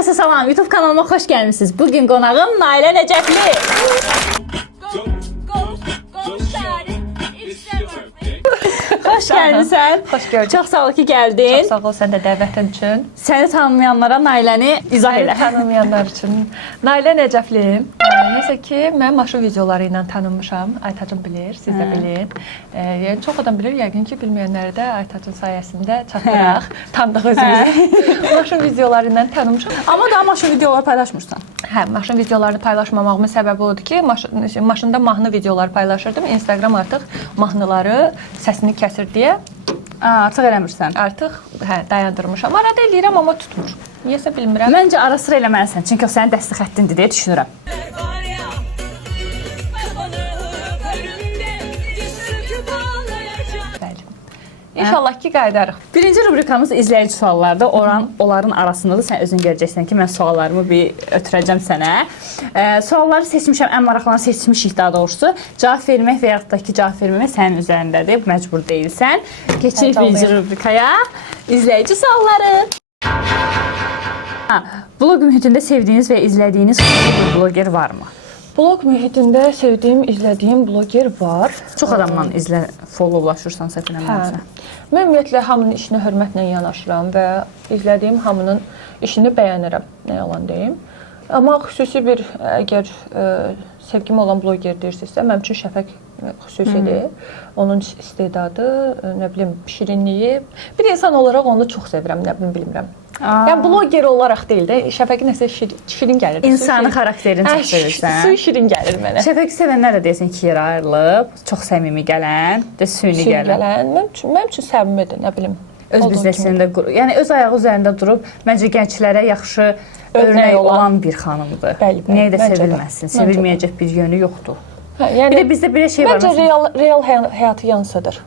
Herkese salam, YouTube kanalıma xoş gəlmisiniz. Bugün qonağım Nailə Nəcəfli. Xoş gəlmisən. Xoş gördük. Çox sağ ol ki, gəldin. Çox sağ ol sən də dəvətin üçün. Səni tanımayanlara Nailəni izah elə. Tanımayanlar üçün. Nailə Nəcəfliyim. Neysə ki, mən maşın videoları ilə tanınmışam. Aytacın bilir, siz də bilin. Yəni çox adam bilir, yəqin ki, bilməyənləri də Aytacın sayəsində çatdıraq. Tanıdıq özümüzü. Maşın videoları ilə tanınmışam. Amma daha maşın videoları paylaşmırsan. Hə, maşın videolarını paylaşmamağımın səbəbi odur ki, maşında mahnı videoları paylaşırdım. Instagram artıq mahnıları səsini kəsir deyə Artıq eləmirsən. artıq dayandırmışam. Arada eləyirəm, amma tutmur. Niyəsə bilmirəm. Məncə ara sıra eləməlisən, çünki o sənin dəstək xəttindir deyə düşünürəm. Bəli. İnşallah ki, qayıdarıq. Birinci rubrikamız izləyici suallardır. Onların arasındadır. Sən özün görəcəksən ki, mən suallarımı bir ötürəcəm sənə. Sualları seçmişəm, ən maraqlarını seçmişik daha doğrusu. Cavab vermək və yaxud da ki, cavab verməmək sənin üzərindədir. Məcbur deyilsən. Keçirik birinci rubrikaya. İzləyici sualları. Blog mühitində sevdiyiniz və izlədiyiniz bir bloger varmı? Blog mühitində sevdiyim, izlədiyim bloger var. Çox adamla followlaşırsan, səhv eləmirəmsə. Mən ümumiyyətlə hamının işinə hörmətlə yanaşıram və izlədiyim hamının işini bəyənirəm, nə yalan deyim. Amma xüsusi bir, əgər sevgim olan bloger deyirsinizsə, mənim üçün Şəfəq xüsusidir. Onun istedadı, nə bilim, şirinliyi. Bir insan olaraq onu çox sevirəm, nə bilim, bilmirəm. Yəni bloger olaraq deyil də, Şəfəqin nəsə şirin gəlir. İnsanın xarakterini çox sevirsən. Su şirin gəlir mənə. Şəfəqi sevənlər də deyəsən ki, yerə ayrılıb, çox səmimi gələn, süni gələn. Mənim üçün səmimidir, nə bilim. Öz biznesində, yəni öz ayağı üzərində durub, məncə gənclərə yaxşı örnək olan bir xanımdır. Bəli, bəli. Niyə də sevilməsin? Sevilməyəcək bir yönü yoxdur. Yəni, bir də bizdə bir şey var. Məncə real həyatı yansıdır.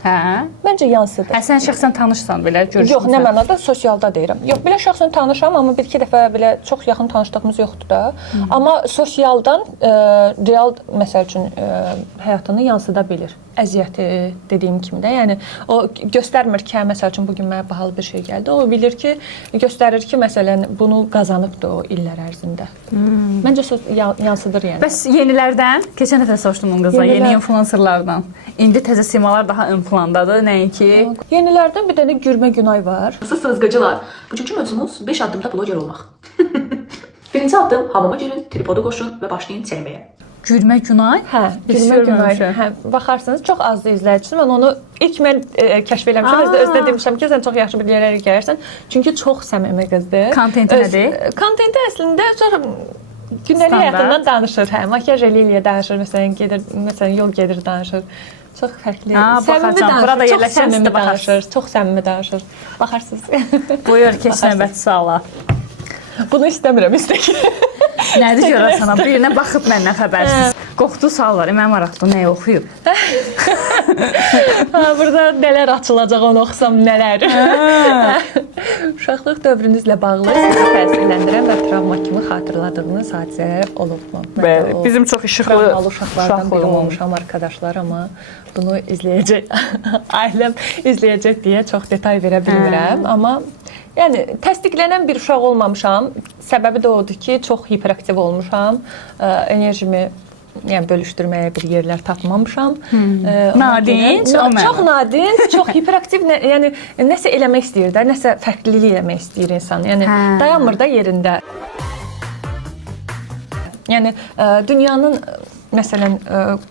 Hə? Məncə yansıdır. Hə, sən şəxsən tanışsan belə, görüşmüsən? Yox, nə mənada, sosialda deyirəm. Yox, belə şəxsən tanışam, amma bir-iki dəfə belə çox yaxın tanışdığımız yoxdur da. Amma sosialdan real, məsəl üçün, həyatını yansıda bilir. Əziyyəti dediyim kimi də, yəni o göstərmir ki, məsəl üçün bugün mənə bahalı bir şey gəldi. O bilir ki, göstərir ki, məsələn, bunu qazanıbdı o illər ərzində. Məncə yansıdır yəni. Bəs yenilərdən, keçən dəfə soruşdum onun qızdan, yeni influencerlardan. İndi təzə simalar daha ön plandadır, nəinki? Yenilərdən bir dənə Gürmə Günay var. Nasılsınız gacılar? Bugünkü mövzumuz 5 addımda bloger olmaq. Birinci addım, hamama girin, tripodu qoşun və başlayın çəkməyə. Gürmə Günay? Hə, Gürmə Günay. Hə, baxarsınız, çox azdır izləyicisi. Mən onu ilk mən kəşf eləmişəm. Özdə demişəm ki, sən çox yaxşı bir yerlərə gəlirsən. Çünki çox səmimi qızdır. Kontenti nədir? Kontenti əslində çox gündəlik həyatından danışır. Hə, makyaj eləyə danışır, məsələn, yol gedir danışır. Çox fərqli. Səmimi danışır. Çox səmimi danışır. Çox səmimi danışır. Baxarsınız. Buyur, keç növbəti suala. Bunu istəmirəm, istək. Nədir görəsən? Birinə baxıb məndən xəbərsiz. Qorxdu suallar, mənim maraqlı nəyə oxuyub? Burada nələr açılacaq, onu oxusam nələr. Uşaqlıq dövrünüzlə bağlı sizi təsirləndirən və travma kimi xatırladığınız hadisələr olubmu? Bəli, bizim çox işıqlı uşaqlardan biri olmuşam arkadaşlar, amma bunu izləyəcək, ailəm izləyəcək deyə çox detay verə bilmirəm. Amma yəni, təsdiqlənən bir uşaq olmamışam. Səbəbi də odur ki, çox hiperaktiv olmuşam. Enerjimi bölüşdürməyə bir yerlər tapmamışam. Nadinc, o mənim. Çox nadinc, çox hiperaktiv, yəni nəsə eləmək istəyir də, nəsə fərqlilik eləmək istəyir insan. Yəni, dayanmır da yerində. Yəni, dünyanın, məsələn,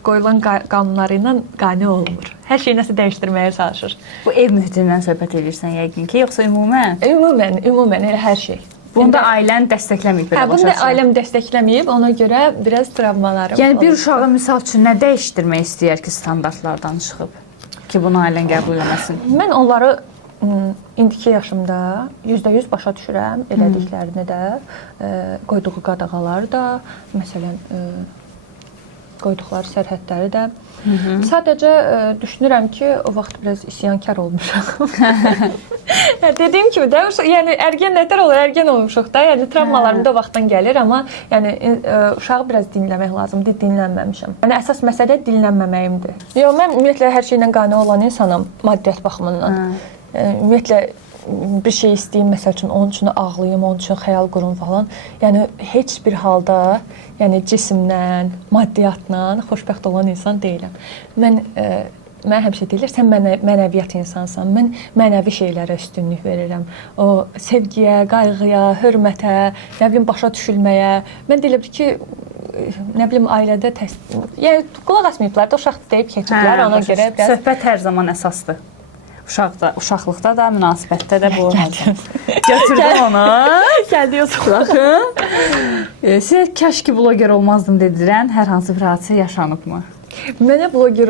qoyulan qanunları ilə qane olmur. Hər şeyi nəsə dəyişdirməyə çalışır. Bu ev mühitindən söhbət edirsən yəqin ki, yoxsa ümumən? Ümumən, elə hər şey. Bunda ailən dəstəkləməyib belə başa Bunda ailəm dəstəkləməyib, ona görə biraz travmalarım olur. Yəni, bir uşağı misal üçün nə dəyişdirmək istəyər ki, standartlardan çıxıb ki, bunu ailən qəbul eləməsin? Mən onları indiki yaşımda %100 başa düşürəm, elədiklərini də, qoyduğu qadağaları da, məsələn, qoyduqları sərhədləri də. Sadəcə düşünürəm ki, o vaxt biraz isyankar olmuşam. Dediyim kimi də, yəni ərgən nətər olur, ərgən olmuşuq da, yəni travmalarım da o vaxtdan gəlir, amma yəni uşağı biraz dinləmək lazımdır, dinlənməmişəm. Yəni əsas məsələ dinlənməməyimdir. Yox, mən ümumiyyətlə hər şeylə qane olan insanam, maddiyyat baxımından. Ümumiyyətlə bir şey istəyim, məsəl üçün onun üçün ağlayım, onun üçün xəyal qurum falan. Yəni heç bir halda, yəni cisimlə, maddiyyatla xoşbəxt olan insan deyiləm. Mən həmişə deyirlər, sən mənəviyyat insansan. Mən mənəvi şeylərə üstünlük verirəm. O sevgiyə, qayğıya, hörmətə, nə bilim başa düşülməyə. Mən deyirəm ki, nə bilim ailədə yəni qulaq asmayıblar da, uşaq deyib keçiblər, ona görə biraz söhbət hər zaman əsasdır. Uşaqlıqda da, münasibətdə də bu. Götürdüm onu. Gəldiyorsun. Baxın. Sizə kəşki bloger olmazdım dedirən hər hansı bir hadisə yaşanıbmı? Mənə bloger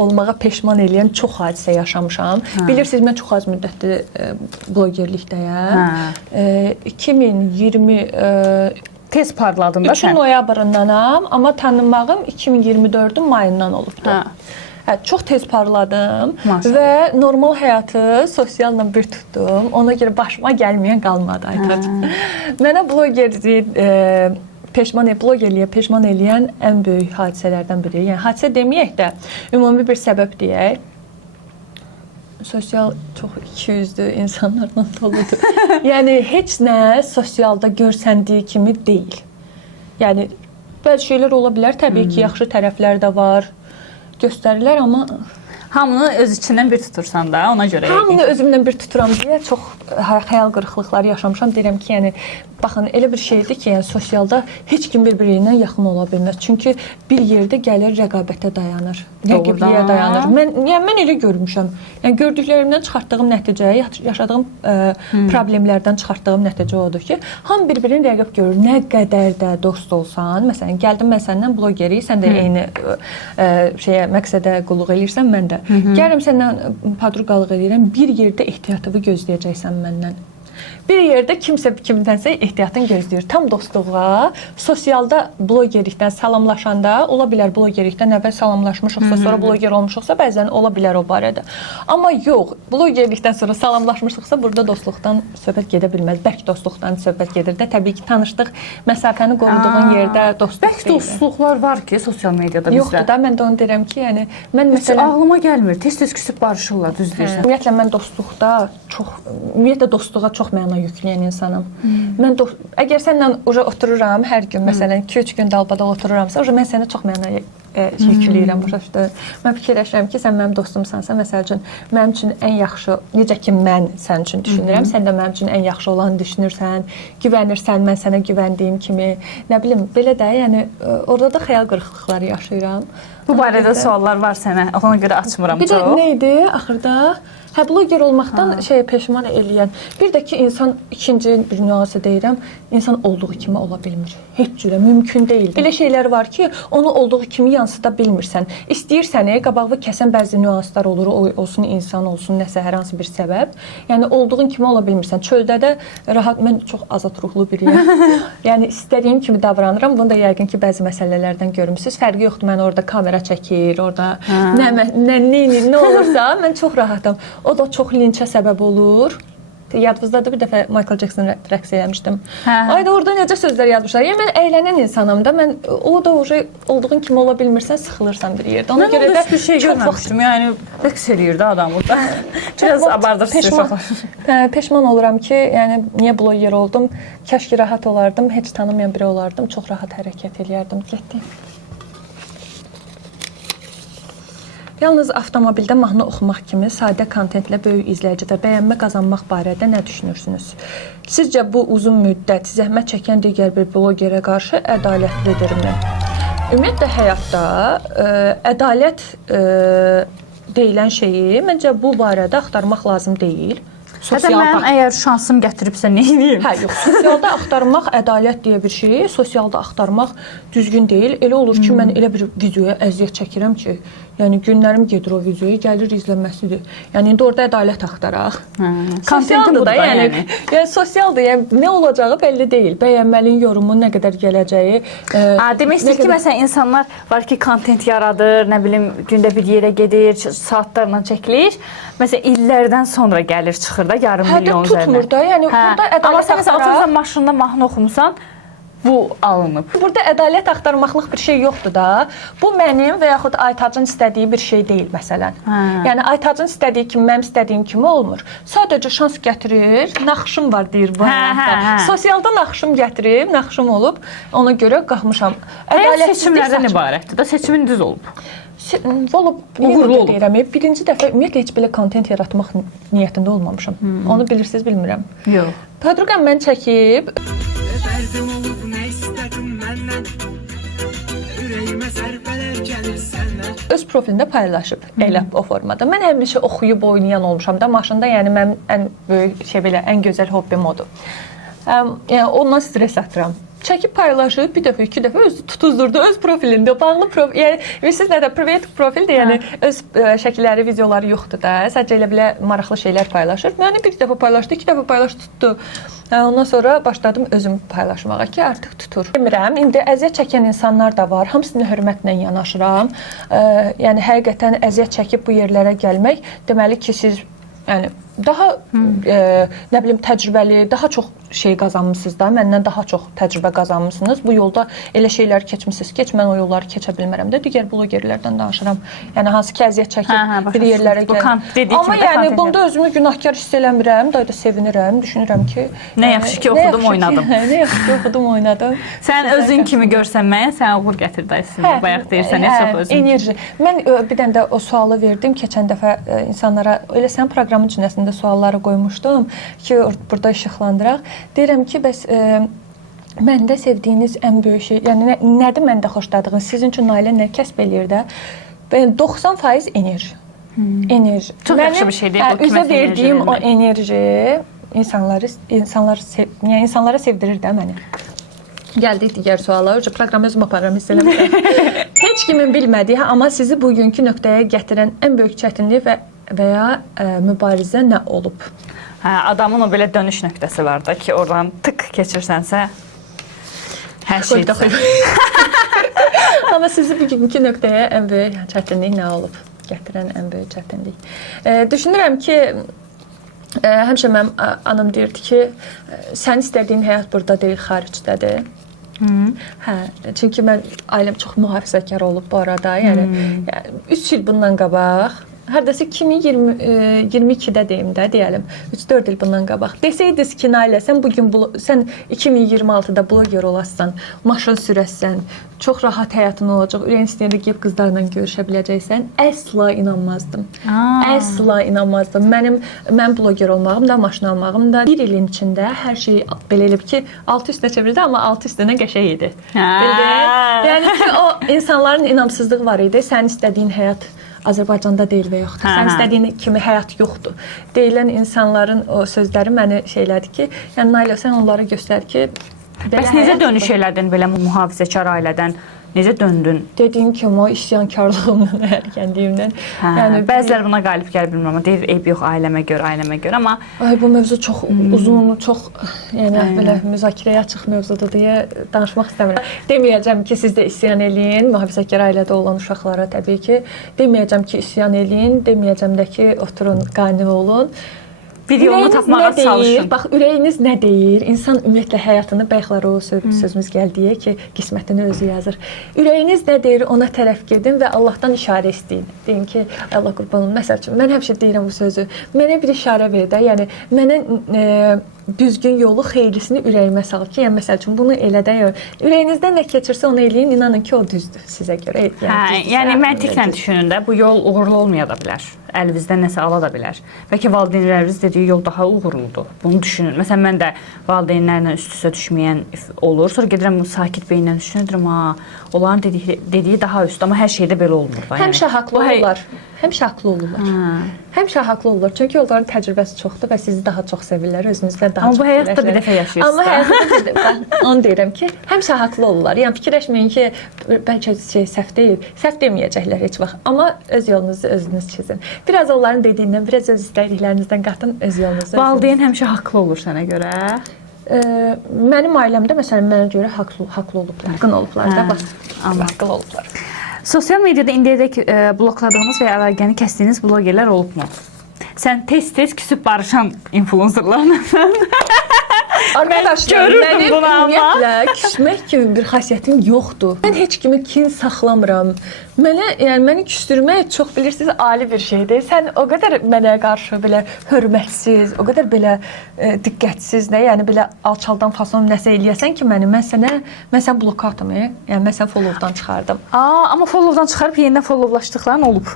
olmağa peşman eləyən çox hadisə yaşamışam. Bilirsiniz, mən çox az müddətli blogerlikdəyəm. 2020 tez parladın da 3 sən. noyabrındanam, amma tanınmağım 2024-ün mayından olubdu. Çox tez parladım və normal həyatı sosialla bir tutdum. Ona görə başıma gəlməyən qalmadı Aytac. Mənə blogerliyə peşman eləyən ən böyük hadisələrdən biri. Yəni hadisə deməyək də, ümumi bir səbəb deyək. Sosial çox ikiyüzlü insanlarla doludur. Yəni heç nə sosialda görsəndiyi kimi deyil. Yəni bəzi şeylər ola bilər, təbii ki, yaxşı tərəflər də var, göstərilər, amma hamını öz içindən bir tutursan da, ona görə. Hamını özümdən bir tuturam deyə çox xəyal qırıqlıqları yaşamışam. Deyirəm ki, yəni baxın, elə bir şeydir ki, yəni sosialda heç kim bir-birinə yaxın ola bilməz. Çünki bir yerdə gəlir rəqabətə dayanır, rəqibliyə dayanır. Mən elə görmüşəm. Yəni gördüklərimdən çıxartdığım nəticə, yaşadığım problemlərdən çıxartdığım nəticə odur ki, hamı bir-birini rəqib görür. Nə qədər də dost olsan, məsələn, gəldim mən səndən blogerik, sən də eyni məqsədə qulluq eləyirsən, mən də. Gəlirəm səndən padruqalıq edirəm, bir yerdə ehtiyatımı gözləyəcəksən məndən. Bir yerdə kimsə kimdənsə ehtiyatın gözləyir. Tam dostluğa, sosialda blogerlikdən salamlaşanda, ola bilər blogerlikdən əvvəl salamlaşmışıqsa, sonra bloger olmuşuqsa, bəzən ola bilər o barədə. Amma yox, blogerlikdən sonra salamlaşmışıqsa, burada dostluqdan söhbət gedə bilməz. Bərk dostluqdan söhbət gedir də. Təbii ki, tanışdıq, məsafəni qoruduğun yerdə dostluq deyil. Bərk dostluqlar var ki, sosial mediada bizdə. Yoxdur da, mən də onu deyirəm ki, yəni mən məsələn ağlıma gəlmir. Tez-tez küsüb barışırlar, düz deyirsən. Ümumiyyətlə mən dostluqda dostluğa çox məna yükləyən insanım. Mən əgər səndən otururam hər gün, məsələn 2-3 gün dalbadal otururamsa, mən sənə çox məna yükləyirəm, başa düşdün? Mən fikirləşirəm ki, sən mənim dostumsansa, məsəl üçün mənim üçün ən yaxşı, necə ki mən sənin üçün düşünürəm, sən də mənim üçün ən yaxşı olanı düşünürsən, güvənirsən, mən sənə güvəndiyim kimi, nə bilim, belə də, yəni orada da xəyal qırıqlıqları yaşayıram. Bu barədə suallar var sənə, ona görə açmıram çox. Bir də nə idi axırda? Bloger olmaqdan peşman eləyən. Bir də ki, insan ikinci bir nüansı deyirəm, insan olduğu kimi ola bilmir. Heç cürə mümkün deyil. Elə şeylər var ki, onu olduğu kimi yansıda bilmirsən. İstəyirsən, qabağı kəsən bəzi nüanslar olur, olsun insan, olsun nəsə hər hansı bir səbəb. Yəni olduğun kimi ola bilmirsən. Çöldə də rahat, mən çox azad ruhlu biriyəm. Yəni istədiyim kimi davranıram. Bunu da yəqin ki, bəzi məsələlərdən görmüsünüz. Fərqi yoxdur, mən orada kamera çəkir, orada nə olursa, mən çox rahatam. O da çox linçə səbəb olur. Yadınızdadır, bir dəfə Michael Jackson rəqs eləmişdim. Ayda orada necə sözlər yazmışlar. Yəni mən əylənən insanam da, mən o da olduğun kimi ola bilmirsən, sıxılırsan bir yerdə. Ona görə də bir şey görməmişdim. Yəni rəqs eləyirdi adam orada. Biraz abardırsınız uşaqlar. Peşman oluram ki, yəni niyə bloger oldum? Kəşki rahat olardım, heç tanımayan biri olardım, çox rahat hərəkət eləyərdim. Getdim. Yalnız avtomobildə mahnı oxumaq kimi sadə kontentlə böyük izləyici və bəyənmə qazanmaq barədə nə düşünürsünüz? Sizcə bu uzun müddət zəhmət çəkən digər bir blogerə qarşı ədalətlidirmi? Ümumiyyətlə həyatda ədalət deyilən şeyi məncə bu barədə axtarmaq lazım deyil. Hətta mən əgər şansım gətiribsə nə edeyim? Yox, sosialda axtarmaq ədalət deyə bir şeyi, sosialda axtarmaq düzgün deyil. Elə olur ki, mən elə bir videoya əziyyət çəkirəm ki, yəni günlərim gedir o videoya, gəlir izlənməsidir. Yəni indi orada ədalət axtaraq. Sosialdır da, yəni sosialdır, yəni nə olacağı bəlli deyil. Bəyənmənin yorumun nə qədər gələcəyi. Demək istəyir ki, məsələn insanlar var ki, kontent yaradır, nə bilim gündə bir yerə gedir, saatlarla çəkilir. Məsələn illərdən sonra gəlir, çıxır da yarım milyon üzərinə. Tutmur da, yəni burada ədalət amma sən axtaraq. otursan maşında mahnı oxumusan, bu alınıb. Burada ədalət axtarmaqlıq bir şey yoxdur da. Bu mənim və yaxud Aytacın istədiyi bir şey deyil məsələn. Yəni Aytacın istədiyi kimi, mənim istədiyim kimi olmur. Sadəcə şans gətirir, naxışım var deyir bu həyatda. Sosialda naxışım gətirib, naxışım olub, ona görə qalxmışam. Həyat seçimlərdən ibarətdir da, seçimin düz olub. Olub, uğurlu olub. Deyirəm, birinci dəfə ümumiyyətlə heç belə kontent yaratmaq niyyətində olmamışam. Onu bilirsiniz, bilmirəm. Yox. Podruqam mən çəkib Dərdim olub nə istədin məndən Ürəyimə zərbələr gəlir səndən öz profilində paylaşıb elə o formada. Mən həmişə oxuyub oynayan olmuşam da maşında, yəni mənim ən böyük belə ən gözəl hobbim odur. Yəni ondan stres atıram. Çəkib paylaşıb bir dəfə, iki dəfə özü tutuzdurdu öz profilində. Bağlı profil, yəni bilirsiniz nədir? Private profildir, yəni öz şəkilləri, videoları yoxdur da. Sadəcə elə belə maraqlı şeylər paylaşır. Məni bir dəfə paylaşdı, iki dəfə paylaşdı, tutdu. Ondan sonra başladım özüm paylaşmağa ki, artıq tutur. Demirəm, indi əziyyət çəkən insanlar da var. Hamısına hörmətlə yanaşıram. Yəni həqiqətən əziyyət çəkib bu yerlərə gəlmək deməli ki, siz yəni daha nə bilim təcrübəli, daha çox şey qazanmısınız da, məndən daha çox təcrübə qazanmısınız. Bu yolda elə şeylər keçmisiniz ki, mən o yolları keçə bilmərəm də. Digər blogerlərdən danışıram. Yəni hansı ki, əziyyət çəkib bir yerlərə gəlir. Amma yəni bunda özümü günahkar hiss eləmirəm, da sevinirəm, düşünürəm ki, nə yaxşı ki oxudum, oynadım. Nə yaxşı ki oxudum, oynadım. Sən özün kimi görsənməyə, sən uğur gətirdi əslində. Bayaq deyirsən, çox özün. Enerji. Mən bir dənə də o sualı verdim keçən dəfə insanlara. Elə sən proqramın cümləsində sualları qoymuşdum ki, burada işıqlandıraq. Deyirəm ki, bəs məndə sevdiyiniz ən böyük şey, yəni nədir məndə xoşladığınız, sizin üçün Nailə nə kəsb eləyir də? 90% enerji. Enerji. Çox yaxşı bir şeydir bu, üzə verdiyim o enerji insanlara sevdirir də məni. Gəldik digər suala. Proqramı özüm aparıram, hiss eləmirəm. Heç kimin bilmədiyi, amma sizi bugünkü nöqtəyə gətirən ən böyük çətinlik və ya mübarizə nə olub? Adamın o belə dönüş nöqtəsi var da ki, oradan tık keçirsənsə hər şey Amma sizi bugünkü nöqtəyə ən böyük çətinlik nə olub? Gətirən ən böyük çətinlik. Düşünürəm ki, həmişə mənim anam deyirdi ki, sən istədiyin həyat burada deyil, xaricdədir. Çünki mən ailəm çox mühafizəkar olub bu arada. Yəni 3 il bundan qabaq, hərdəsə 2022-də deyim də, deyəlim, 3-4 il bundan qabaq. Desəydiniz ki, Nailə, sən 2026-da bloger olasan, maşın sürəsən, çox rahat həyatın olacaq, ürəyin istəyəndə gəlib qızlarla görüşə biləcəksən, əsla inanmazdım. Əsla inanmazdım. Mən bloger olmağım da, maşın almağım da 1 ilin içində hər şey belə elib ki, altı üstünə çevirdi, amma altı üstünə qəşəng idi. Yəni ki, o insanların inamsızlığı var idi. Sən istədiyin həyat Azərbaycanda deyil və yoxdur. Sən istədiyin kimi həyat yoxdur. Deyilən insanların o sözləri məni şeylədi ki, yəni Nailə, sən onlara göstər ki, bəs necə dönüş elədin belə mühafizəkar ailədən? Necə döndün? Dediyim kimi o isyankarlığımdan, ərkənliyimdən. Yəni bəziləri buna qalib gələ bilmir, amma deyir, eyb yox, ailəmə görə, amma bu mövzu çox uzun, çox yəni belə müzakirəyə açıq mövzudur deyə danışmaq istəmirəm. Deməyəcəm ki, siz də isyan eləyin, mühafizəkar ailədə olan uşaqlara təbii ki. Deməyəcəm ki, isyan eləyin, deməyəcəm də ki, oturun, qane olun. Bir yolunu tapmağa çalışın. Bax, ürəyiniz nə deyir? İnsan ümumiyyətlə həyatını bayaqlar o sözümüz gəldiyə ki, qismətini özü yazır. Ürəyiniz nə deyir, ona tərəf gedin və Allahdan işarə istəyin. Deyin ki, Allah qurban olun. Məsəl üçün, mən həmişə deyirəm bu sözü. Mənə bir işarə ver də, yəni mənə düzgün yolu, xeyirlisini ürəyimə sal ki, yəni məsəl üçün bunu elə də ürəyinizdən nə keçirsə onu eləyin, inanın ki, o düzdür sizə görə. Yəni məntiqlə düşünün də, bu yol uğurlu olmaya da bilər. Əlinizdən nəsə ala da bilər. Bəlkə valideynləriniz dediyi yol daha uğurludur. Bunu düşünün. Məsələn, mən də valideynlərlə üst-üstə düşməyən olur. Sonra gedirəm sakit beyinlə düşünürəm, onların dediyi daha üst, amma hər şeydə belə olmur da. Həmişə haqlı olurlar. Həmişə haqlı olurlar. Həmişə haqlı olurlar. Çünki onların təcrübəsi çoxdur və sizi daha çox sevirlər, özünüzdən daha çox. Amma bu həyatda bir dəfə yaşayırsınız. Amma həyatda mən onu deyirəm ki, həmişə haqlı olurlar. Yəni fikirləşməyin ki, bəlkə səhv deyil. Səhv deməyəcəklər heç vaxt. Amma öz yolunuzu özünüz çizin. Biraz onların dediyindən, biraz öz istədiklərinizdən qatın, öz yolunuzu. Valideyn həmişə haqlı olur sənə görə. Mənim ailəmdə məsələn mənə görə haqlı olublar, qın olublar da, haqlı olublar. Sosial mediada indiyədək blokladığınız və əlaqəni kəsdiyiniz blogerlər olubmu? Sən tez-tez küsüb barışan influencerlarla. Arkadaşlar, görürdüm mənim bunu amma. ümumiyyətlə küsmək kimi bir xasiyyətim yoxdur. Mən heç kimi kin saxlamıram. Məni küstürmək çox bilirsiniz ali bir şeydir. Sən o qədər mənə qarşı belə hörmətsiz, o qədər belə diqqətsiz, yəni belə alçaldan fason nəsə eləyəsən ki, mən sənə blokatım, yəni mən səni followdan çıxardım. Amma followdan çıxarıb yenidən followlaşdıqların olub.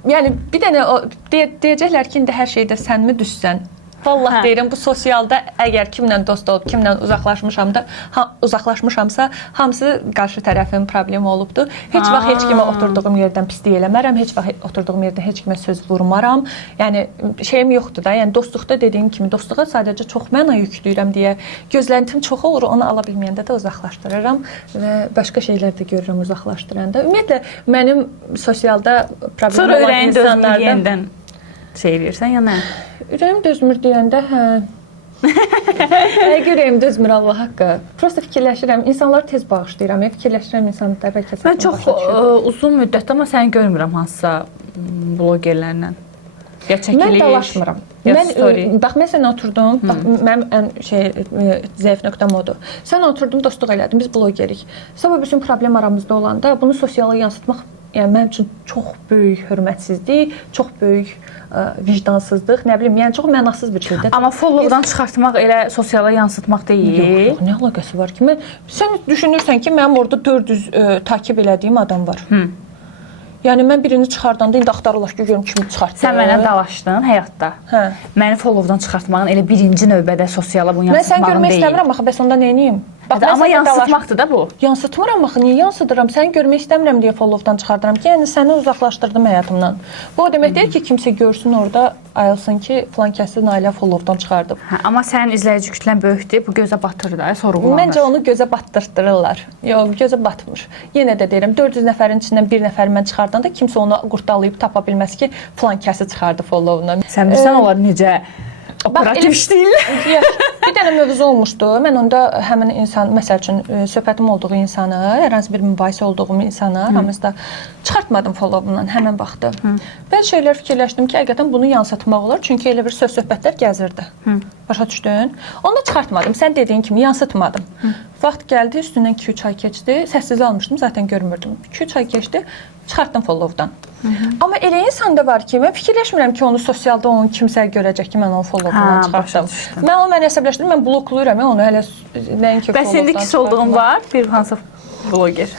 Yəni bir dənə deyəcəklər ki, indi hər şeydə sənmi düşsən? Vallah deyirəm, bu sosialda əgər kimlə dost olub, kimlə uzaqlaşmışamsa, hamısı qarşı tərəfin problemi olubdur. Heç vaxt heç kimə oturduğum yerdən pislik eləmərəm, heç vaxt oturduğum yerdə heç kimə söz vurmaram. Yəni şeyim yoxdur da. Yəni dostluqda dediyim kimi, dostluğa sadəcə çox məna yükləyirəm deyə gözləntim çox olur, onu ala bilməyəndə də uzaqlaşdırıram və başqa şeylər də görürəm uzaqlaşdıranda. Ümumiyyətlə mənim sosialda problem olan insanlardan yenidən şey verirsən ya nə? Ürəyim dözmür deyəndə, hə. Ürəyim dözmür Allah haqqı. Prosta fikirləşirəm, insanlar tez bağışlayıram. Fikirləşirəm insanlar bəlkə Mən çox uzun müddətdir, amma səni görmürəm hansısa blogerlərlə. Ya çəkiliş. Mən dalaşmıram. Bax məsələn oturdum, bax mənim ən zəif nöqtəm odur. Sən oturdun, dostluq elədin, biz blogerik. Sabah bütün problem aramızda olanda bunu sosiala yansıtmaq yəni mənim üçün çox böyük hörmətsizlik, çox böyük vicdansızlıq, nə bilim, yəni çox mənasız bir şeydir. Amma followdan çıxartmaq elə sosiala yansıtmaq deyil. Yox, nə əlaqəsi var ki? Sən düşünürsən ki, mənim orada 400 takib elədiyim adam var. Yəni mən birini çıxardanda indi axtarırlar ki, görüm kimi çıxartdı. Sən mənə dalaşdın həyatda. Hə. Məni followdan çıxartmağın elə birinci növbədə sosiala bunu yansıtmağın deyil. Mən sən görmək istəmirəm, axı bəs onda nə edeyim? Amma yansıtmaqdır da bu. Yansıtmıram axı, niyə yansıdıram? Səni görmək istəmirəm deyə followdan çıxardıram ki, yəni səni uzaqlaşdırdım həyatımdan. Bu o demək deyil ki, kimsə görsün orada, ayılsın ki, filan kəsi Nailə followdan çıxardıb. Amma sənin izləyici kütlən böyükdür, bu gözə batır da, sorğulanır. Məncə onu gözə batdırtdırırlar. Yox, gözə batmır. Yenə də deyirəm, 400 nəfərin içindən bir nəfəri mən çıxardanda kimsə onu qurtalayıb tapa bilməz ki, filan kəsi çıxardı followundan. Sən bilirsən onlar necə operativ işləyirlər? Bir dənə mövzu olmuşdu. Mən onda həmin insan, məsəl üçün söhbətim olduğu insanı, hər hansı bir mübahisə olduğum insanı hamısında çıxartmadım followundan həmin vaxtı. Bəzi şeylər fikirləşdim ki, həqiqətən bunu yansıtmaq olar, çünki elə bir söhbətlər gəzirdi. Başa düşdün? Onu da çıxartmadım. Sən dediyin kimi yansıtmadım. Vaxt gəldi, üstündən 2-3 ay keçdi. Səssiz almışdım, zaten görmürdüm. 2-3 ay keçdi, çıxartdım followdan. Amma elə insan da var ki, mən fikirləşmirəm ki, onu sosialda onu kimsə görəcək ki, mən onu followdan çıxartdım. Mən onu əsəbləşdirdim, mən bloklayıram, onu hələ nəinki followdan. Bəs indi küs olduğum var, bir hansı bloger?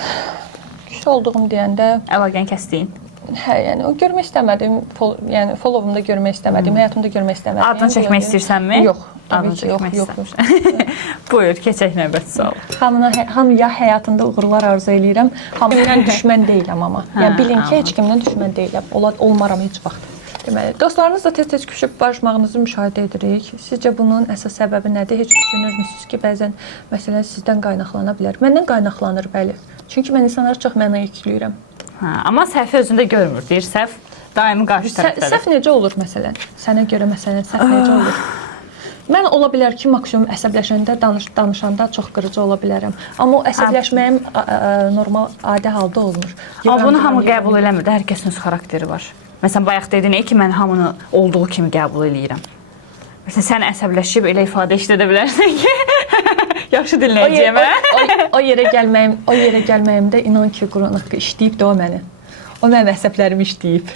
Küs olduğum deyəndə əlaqəni kəsdiyin. Hə, yəni o görmək istəmədim, yəni followumda görmək istəmədim, həyatımda görmək istəmədim. Adını çəkmək istəyirsənmi? Yox, tabii ki, yox. Buyur, keçək növbəti sual. Hamıya həyatında uğurlar arzu eləyirəm. Hamıyla düşmən deyiləm amma. Yəni bilin ki, heç kimlə düşmən deyiləm. Olmaram heç vaxt. Deməli, dostlarınızla tez-tez küsüb barışmağınızı müşahidə edirik. Sizcə bunun əsas səbəbi nədir? Heç düşünürmüsünüz ki, bəzən məsələn sizdən qaynaqlana bilər. Məndən qaynaqlanır, bəli. Çünki mən insanlara çox məna yükləyirəm. Amma səhvi özündə görmür. Deyir, səhv daimi qarşı tərəfdədir. Səhv necə olur məsələn? Sənə görə məsələn səhv necə olur? Mən ola bilər ki, maksimum əsəbləşəndə, danışanda çox qırıcı ola bilərəm. Amma o əsəbləşməyim normal, adi halda olmur. Amma bunu hamı qəbul eləmir də, hər kəsin öz xarakteri var. Məsələn, bayaq dedin ki, mən hamını olduğu kimi qəbul eləyirəm. Məsələn, sən əsəbləşib elə ifadə işlədə bilərsən ki, yaxşı dinləyəcəyəm. O yerə gəlməyimdə inan ki, Quran haqqı işləyib də o məni. O mənim əsəblərimi işləyib.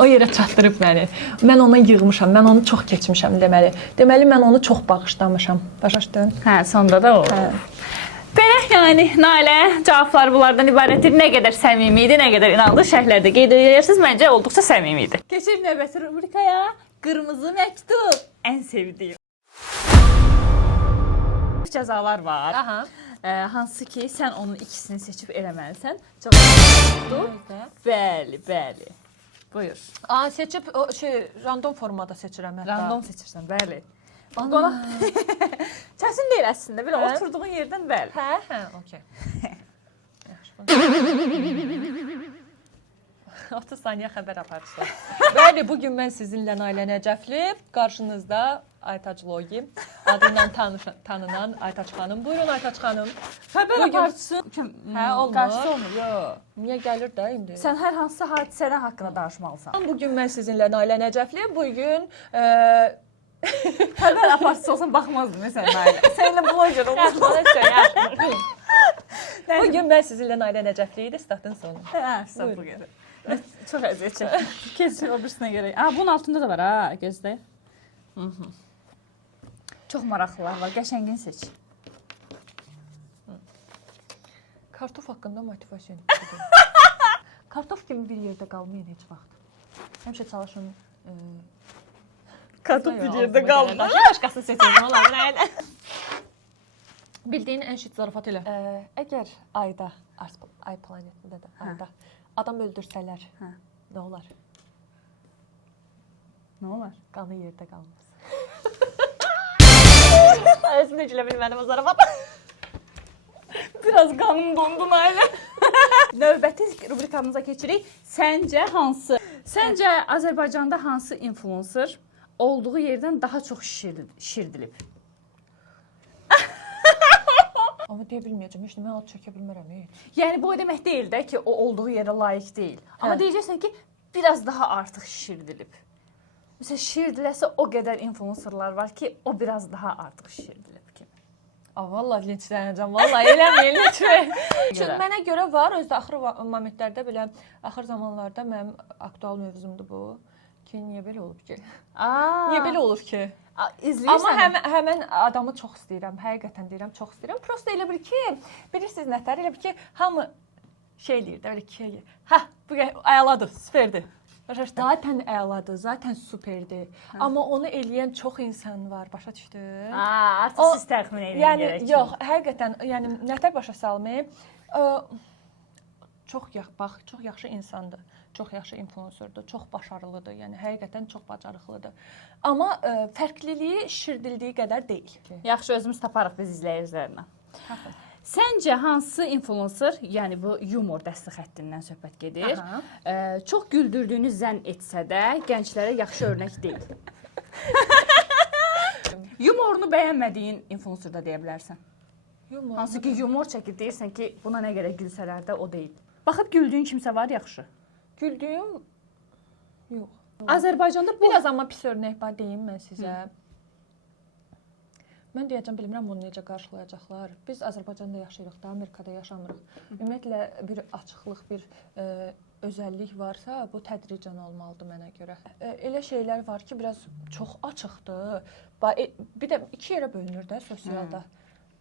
O yerə çatdırıb məni. Mən ona yığmışam, mən onu çox keçmişəm deməli. Deməli, mən onu çox bağışlamışam. Başa düşdün? Hə, sonda da o. Belə, yəni, Nailə, cavablar bunlardan ibarətdir. Nə qədər səmimi idi, nə qədər inandı, şərhlərdə qeyd edirsiniz. Məncə, olduqca səmimi idi. Keçib növbəti rubrikaya. Qırmızı məktub. Ən sevdiyim. Cəzalar var. Hansı ki, sən onun ikisini seçib eləməlisən. Cavab bəli. Buyur. Seçib random formada seçirəm hətta. Random seçirsən, bəli. Çətin deyil əslində, belə oturduğun yerdən bəli. Hə, okey. 30 saniyə xəbər aparışı. Bəli, bu gün mən sizinlə Nailə Nəcəfli, qarşınızda Aytac Logi adından tanınan Aytac xanım. Buyurun Aytac xanım. Xəbər aparıcısı Hə, olmur. qarşısı olmur. Yox. Niyə gəlir də indi? Sən hər hansı hadisələr haqqında danışmalısan. Bu gün mən sizinlə Nailə Nəcəfli, bu gün Xəbər aparıcısı olsan baxmazdım məsələn Nailə. Səninlə bloger olmaz. Bu gün mən sizinlə Nailə Nəcəfli idi, statın sonu. Hə, sağ ol gəlir. Çox əziyyət çəkdim. Kesin o birisinə görə. Bunun altında da var ha, gözlə. Çox maraqlılar var. Qəşəngini seç. Kartof haqqında motivasiya. Kartof kimi bir yerdə qalmayın heç vaxt. Həmişə çalışın. Kartof bir yerdə qalma. Başqasını seçin, olar Nailə. Bildiyin ən şit zarafat elə. Əgər ayda, ay planetində də ayda adam öldürsələr, nə olar? Nə olar? Qanı yerdə qalmaz. Özünü gülə bilmədim o zarafatı. Biraz qanım dondu Nailə. Növbəti rubrikamıza keçirik. Səncə hansı? Səncə Azərbaycanda hansı influencer olduğu yerdən daha çox şişirdilib? Amma deyə bilməyəcəm, heç nə mən ad çəkə bilmərəm heç. Yəni bu o demək deyil də ki, o olduğu yerə layiq deyil. Amma deyəcəksən ki, biraz daha artıq şişirdilib. Məsələn, şişirdiləsə o qədər influencerlar var ki, o biraz daha artıq şişirdilib kimi. Vallahi linçlənəcəm, vallahi eləməyin lütfən. Çünki mənə görə var, özdə axır momentlərdə belə, axır zamanlarda mənim aktual mövzumdur bu. Ki, niyə belə olub ki? Niyə belə olur ki? İzləyirsən. Amma həmən adamı çox istəyirəm, həqiqətən deyirəm, çox istəyirəm. Prosta elə bil ki, bilirsiniz nətər, elə bil ki, hamı şey deyir də, elə ki, bu əladır, süperdir. Zaten əladır, zaten süperdir. Amma onu eləyən çox insan var, başa düşdün? Artıq siz təxmin edin yəni, yox, həqiqətən, yəni nətər başa salmayım? Çox yaxşı insandır. Çox yaxşı influencerdur, çox başarılıdır. Yəni həqiqətən çox bacarıqlıdır. Amma fərqliliyi şişirdildiyi qədər deyil. Yaxşı, özümüz taparıq biz izləyicilərlə. Səncə hansı influencer, yəni bu yumor dəstə xəttindən söhbət gedir, çox güldürdüyünü zənn etsə də gənclərə yaxşı örnək deyil? Yumorunu bəyənmədiyin influencer da deyə bilərsən. Hansı ki, yumor çəkir, deyirsən ki, buna nə görə gülsələr də o deyil. Baxıb güldüyün kimsə var yaxşı? Güldüyüm? Yox. Azərbaycanda bu... Biraz amma pis örnək var deyim mən sizə. Mən deyəcəm, bilmirəm bunu necə qarşılayacaqlar. Biz Azərbaycanda yaşayırıq da, Amerikada yaşamırıq. Ümumiyyətlə bir açıqlıq, bir özəllik varsa, bu tədricən olmalıdır mənə görə. Elə şeylər var ki, biraz çox açıqdır. Bir də iki yerə bölünür də sosialda.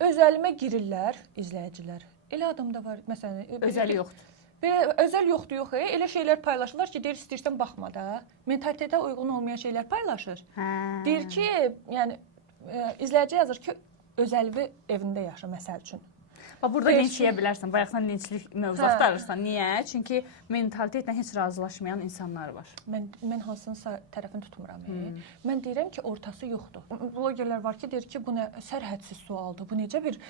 Özəlimə girirlər izləyicilər. Elə adam da var, məsələn... Özəli yoxdur. Özəl yoxdur, yox. Elə şeylər paylaşırlar ki, deyir, istəyirsən baxma da. Mentalitetə uyğun olmayan şeylər paylaşır. Deyir ki, yəni, izləyici yazır ki, özəlvi evində yaşa, məsəl üçün. Burada linçləyə bilərsən, bayaqdan linçlik mövzu axtarırsan. Niyə? Çünki mentalitetlə heç razılaşmayan insanlar var. Mən hansınsa tərəfini tutmuram. Mən deyirəm ki, ortası yoxdur. Blogerlər var ki, deyir ki, bu nə sərhədsiz sualdır, bu necə bir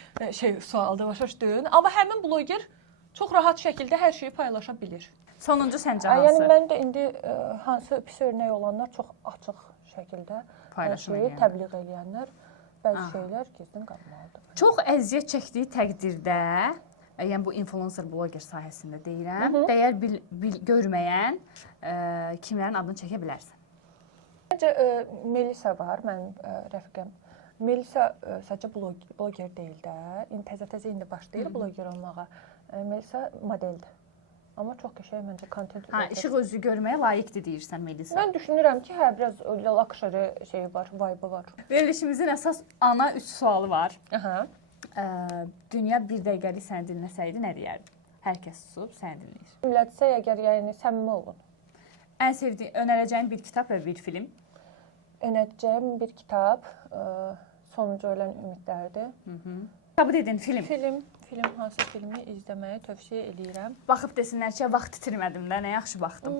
sualdır, başa düşdün? Amma həmin bloger çox rahat şəkildə hər şeyi paylaşa bilir. Sonuncu səncə hansı? Yəni mən də indi hansı pis örnək olanlar çox açıq şəkildə hər şeyi təbliğ edənlər, bəzi şeylər gizlin qalmalıdır. Çox əziyyət çəkdiyi təqdirdə, yəni bu influencer bloger sahəsində deyirəm, dəyər görməyən kimlərin adını çəkə bilərsən? Məncə Melisa var, mənim rəfiqəm. Melisa sadəcə bloger deyil də, təzə-təzə indi başlayır bloger olmağa. Melisa modeldir. Amma çox qəşəng məncə kontent üretir. İşıq özü görməyə layiqdir deyirsən Melisa. Mən düşünürəm ki, biraz lakşeri şeyi var, vibe var. Verilişimizin əsas ana 3 sualı var. Dünya bir dəqiqəlik səni dinləsəydi nə deyərdi? Hər kəs susub səni dinləyir. Millətsə əgər yəni səmimi olun. Ən sevdiyin, önərəcəyin bir kitab və bir film? Önərəcəyim bir kitab Sonuncu ölən ümidlərdir. Kitabı dedin, film. Film hansı filmi izləməyi tövsiyə edirəm. Baxıb desinlər ki, vaxt itirmədim də, nə yaxşı baxdım.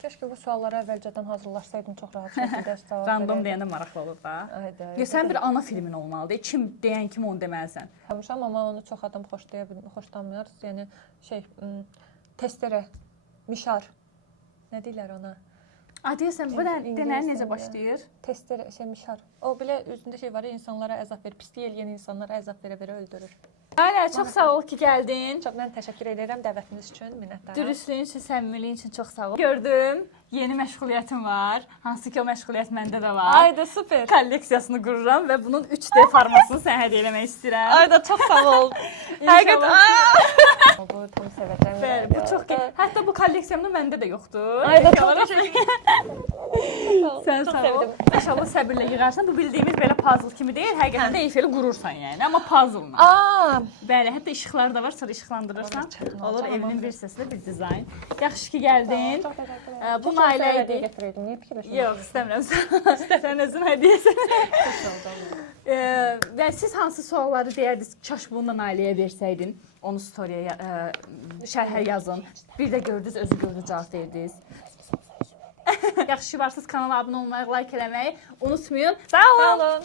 Kəşke bu suallara əvvəlcədən hazırlaşsaydım, çox rahat şəkildə cavab verərdim. Random deyəndə maraqlı olur da. Sən bir ana filmin olmalıdır. Kim deyən kimi onu deməlisən. Demişəm, amma onu çox adam xoşlamır. Yəni Testere, Mişar. Nə deyirlər ona? Ay deyəsən bu da İngilis denən necə dilində. başlayır? Tester mişar. O belə özündə şey var ya, insanlara əzab verir, pislik eləyən insanlara əzab verə-verə öldürür. Aynen, çox sağ ol ki gəldin. Çox mən təşəkkür edirəm dəvətiniz üçün, minnətdaram. Dürüstlüyün üçün, səmimiliyin üçün çox sağ ol. Gördüm, yeni məşğuliyyətim var. Hansı ki o məşğuliyyət məndə də var. Ayda super. Kolleksiyasını qururam və bunun 3D formasını sənə hədiyyə eləmək istəyirəm. Ayda çox sağ ol. Həqiqətən. Bu tam sevəcəm. Bəli, bu çox hətta bu kolleksiyamda məndə də yoxdur. Ayda çox təşəkkür Sən sağ ol. İnşallah səbirlə yığarsan. Bu bildiyimiz belə puzzle kimi deyil, həqiqətən də Eyfeli qurursan yəni, amma puzzle-la. Aa, Bəli, hətta işıqları da var, sonra işıqlandırırsan. çətin Olur, olacaq, evinin amma bir səsində bir dizayn. Yaxşı ki gəldin. çox təşəkkür edirəm. Bu Nailə idi. Gətirdim. Niyə fikirləşirsən? Yox, istəmirəm. İstəsən özün hədiyyəsən. Və siz hansı sualları deyərdiniz, kaş bunu da Nailəyə versəydin, onu storyaya, şərhə yazın. Bir də gördünüz, özü gördü, cavab verdiniz. Yaxşı ki varsınız, kanala abunə olmayı, like eləməyi unutmayın. Sağ olun. Sağ olun.